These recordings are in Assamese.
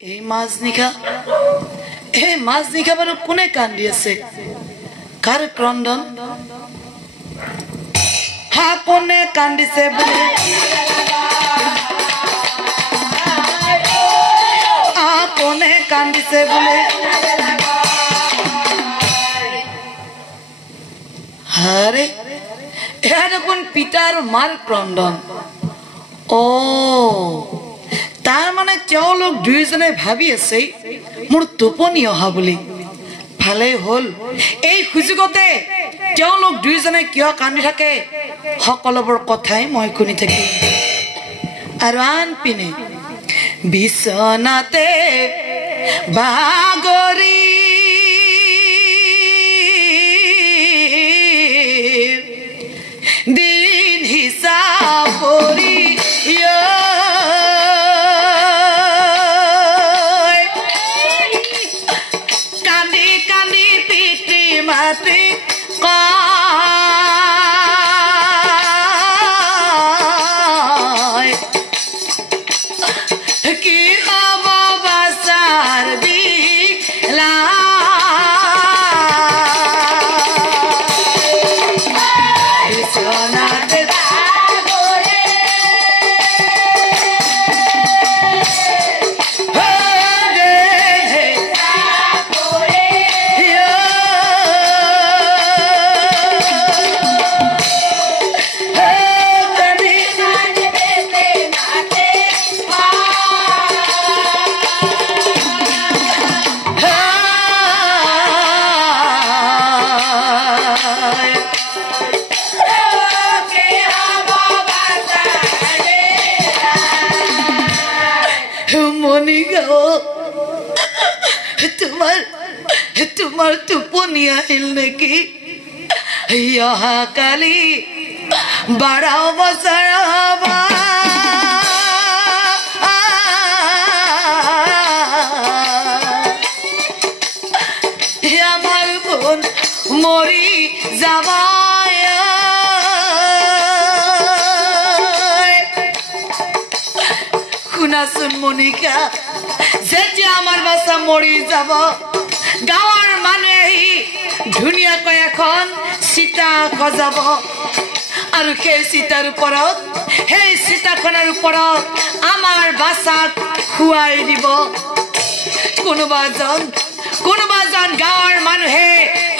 এই মাছ নিশা বাৰু কোনে কান্দি আছে কাৰ ক্ৰন্দন হা কোনে কান্দিছে বোলে কোনে কান্দিছে বোলে আৰে এয়া দেখোন পিতা আৰু মাৰ ক্ৰন্দন তাৰ মানে তেওঁলোক দুইজনে ভাবি আছে মোৰ টোপনি অহা বুলি ভালে হল এই সুযোগতে তেওঁলোক দুইজনে কিয় কান্দি থাকে সকলোবোৰ কথাই মই শুনি থাকি আৰু আন পিনে বিছনাতে বাগৰি দিন হিচাপ কৰি তোমাৰ টোপনি আহিল নেকি অহা কালি 12 বছৰ হবা আমাৰ বোন মৰি যাবা শুনাচোন মনিকা যেতিয়া আমাৰ বাচ্চা মৰি যাব গাঁৱৰ মানুহে আহি ধুনীয়াকৈ এখন চিতা সজাব আৰু সেই চিতাৰ ওপৰত সেই চিতাখনৰ ওপৰত আমাৰ বাচ্চাক খুৱাই দিব কোনোবাজন গাঁৱৰ মানুহে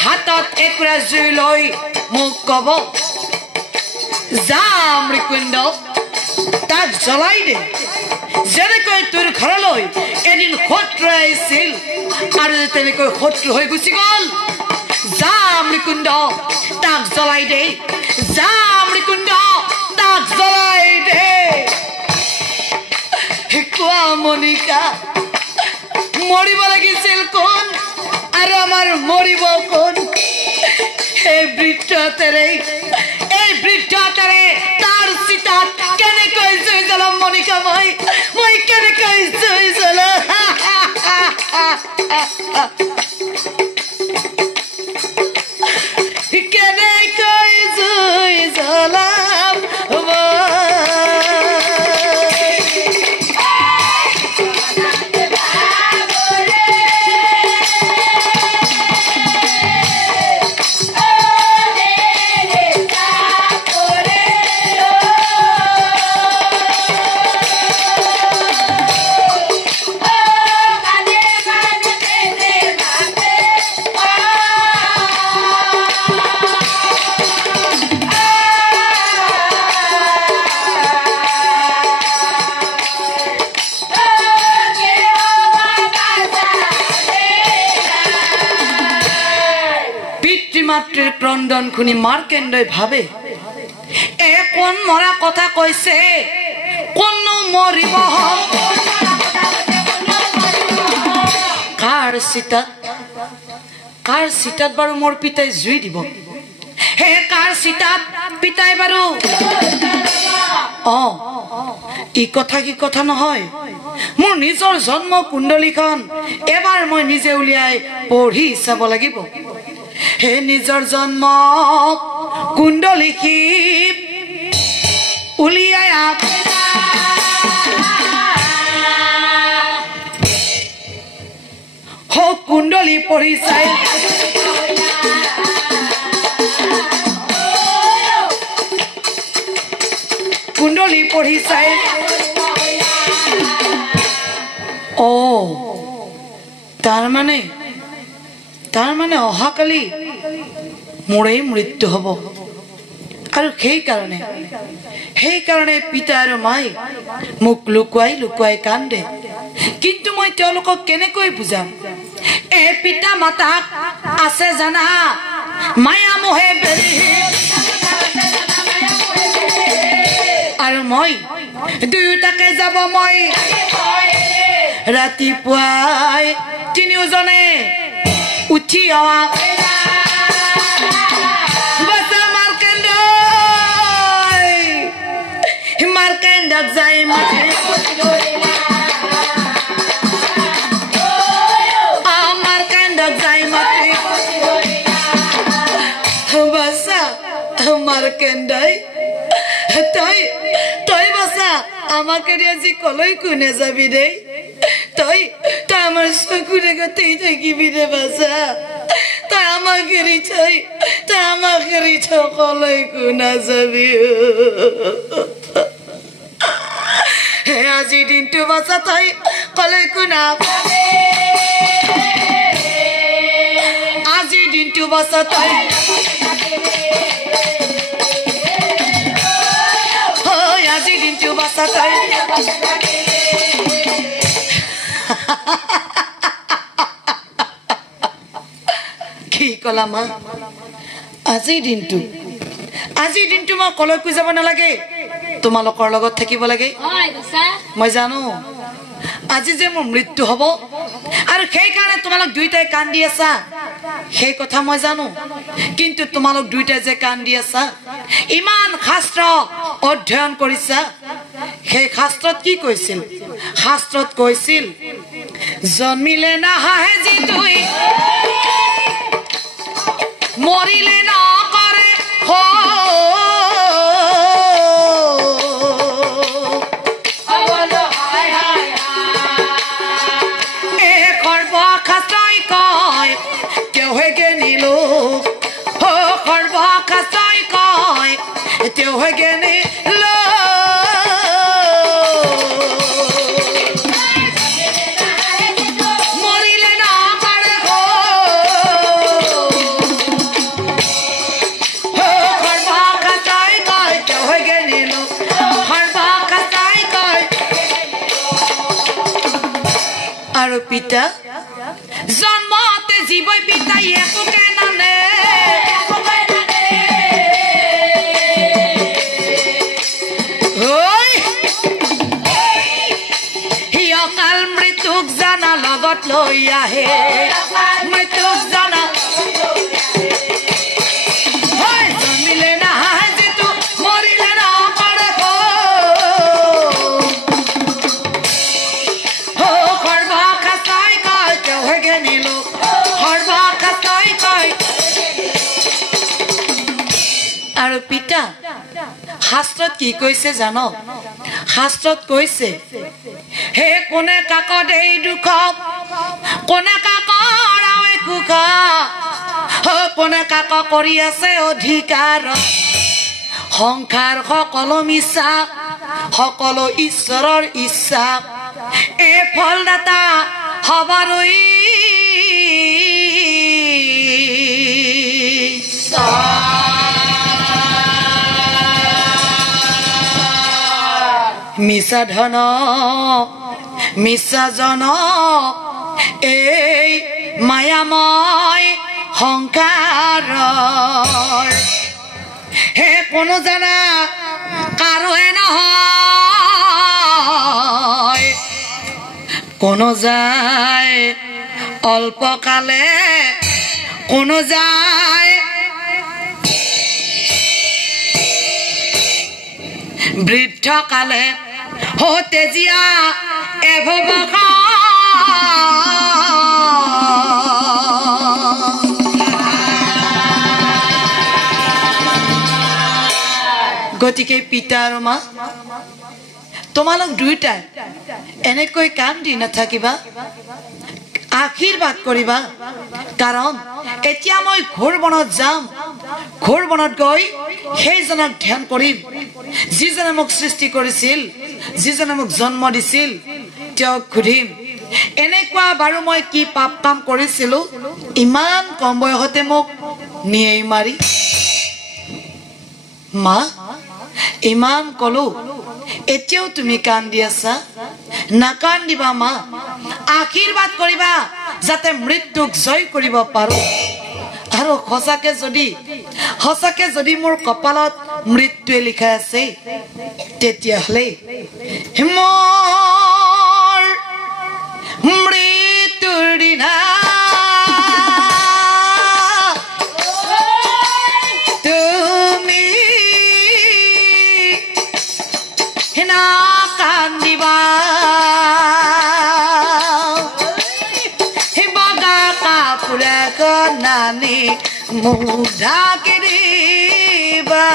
হাতত একুৰা জুই লৈ মোক কব যা মৃকুণ্ড তাক জ্বলাই দে যেনেকৈ তোৰ ঘৰলৈ এদিন শত্ৰু আহিছিল আৰু তেনেকৈ শত্ৰু হৈ গুচি গল যা মৃকুণ্ড তাক জ্বলাই দে যা মৃকুণ্ড তাক জ্বলাই দে কোৱা মনিকা মৰিব লাগিছিল কোন আৰু আমাৰ মৰিব কোন এই বৃদ্ধতেৰে তাৰ চিতাত কেনেকৈ জুই জ্বলাম মনিকা মই কেনেকৈ জুই জ্বলাম কেনেকৈ জুই জ্বলাম মাতৃৰ ক্ৰন্দন শুনি মাৰ্কেণ্ডই ভাবে কোন মৰা কথা কৈছে কোন মৰিব কাৰ চিতাত বাৰু মোৰ পিতাই জুই দিব হে কাৰ চিতাত পিতাই বাৰু ই কথা কি কথা নহয় মোৰ নিজৰ জন্ম কুণ্ডলীখন এবাৰ মই নিজে উলিয়াই পঢ়ি চাব লাগিব হে নিজৰ জন্ম কুণ্ডলী উলিয়াই পঢ়ি চাই কুণ্ডলী পঢ়ি চাই তাৰ মানে অহাকালি মোৰেই মৃত্যু হ'ব আৰু সেইকাৰণে পিতা আৰু মাই মোক লুকুৱাই কান্দে কিন্তু মই তেওঁলোকক কেনেকৈ বুজাম এই পিতা মাতাক আছে জানা মায়া মোহে বেৰি আৰু মই দুয়োটাকে যাব মই ৰাতিপুৱাই তিনিওজনে উঠি অহা মাৰ্কেণ্ডক যাই মাতে মাৰ্কেণ্ডক যাই মাতে বাছা মাৰ্কেণ্ডাই তই বাছা আমাক এৰি আজি কলৈকো নেযাবি দেই তই আমাৰ চকুৰ আগতেই থাকিবি দে বাছা তই আমাক এৰি কলৈকো নাযাবি আজি দিনটো বাছা তই কলৈকো নাযাবি আজি দিনটো বাছা তই আজি দিনটো বাছা তই কি কলা মা আজিৰ দিনটো মই কলৈকো যাব নালাগে তোমালোকৰ লগত থাকিব লাগে মই জানো আজি যে মোৰ মৃত্যু হ'ব আৰু সেইকাৰণে তোমালোক দুইটাই কান্দি আছা সেই কথা মই জানো কিন্তু তোমালোক দুইটাই যে কান্দি আছা ইমান শাস্ত্ৰ অধ্যয়ন কৰিছা সেই শাস্ত্ৰত কি কৈছিল শাস্ত্ৰত কৈছিল জন্মিলে নাহে যিতুই মৰিলে নকৰে সৰ্বশাস্ত্ৰই কয় তেওঁহে জ্ঞানীলো সৰ্বশাস্ত্ৰই কয় তেওঁহে জ্ঞানীলো আৰু পিতা জন্মতে জীৱই পিতাই একোকে নানে অকাল মৃত্যুক জানা লগত লৈ আহে মৃত্যুক জানা জন্মিলে নাহে যিটো মৰিলে নকৰে আৰু পিতা শাস্ত্ৰত কি কৈছে জানো শাস্ত্ৰত কৈছে হে কোনে কাক দেই দুখ কোনে কাকৰ সুখ কোনে কাক কৰি আছে অধিকাৰ সংসাৰ সকলো মিছা সকলো ঈশ্বৰৰ ইচ্ছা এই ফলদাতা হবাৰই মিছা ধন মিছা জন এই মায়াময় সংসাৰৰ হে কোনো জানা কাৰোৱে নহয় কোনো যায় অল্পকালে কোনো যায় বৃদ্ধকালে হতে জিয়া এভব গতিকে পিতা আৰু মা তোমালোক দুইটাই এনেকৈ কান্দি নাথাকিবা আশীৰ্বাদ কৰিবা কাৰণ এতিয়া মই ঘোৰ বনত যাম ঘোৰ বনত গৈ সেইজনক ধ্যান কৰিম যিজনে মোক সৃষ্টি কৰিছিল যিজনে মোক জন্ম দিছিল তেওঁক সুধিম এনেকুৱা বাৰু মই কি পাপ কাম কৰিছিলো ইমান কম বয়সতে মোক নিয়ে মাৰি মা ইমান কলো এতিয়াও তুমি কান্দি আছা নাকান্দিবা মা আশীৰ্বাদ কৰিবা যাতে মৃত্যুক জয় কৰিব পাৰো আৰু সঁচাকে যদি মোৰ কপালত মৃত্যুৱে লিখা আছে তেতিয়াহ'লে মোৰ মৃত্যুৰ দিনা কান্দিবা বগা কাপোৰে কণানি মুখ ঢাকি দিবা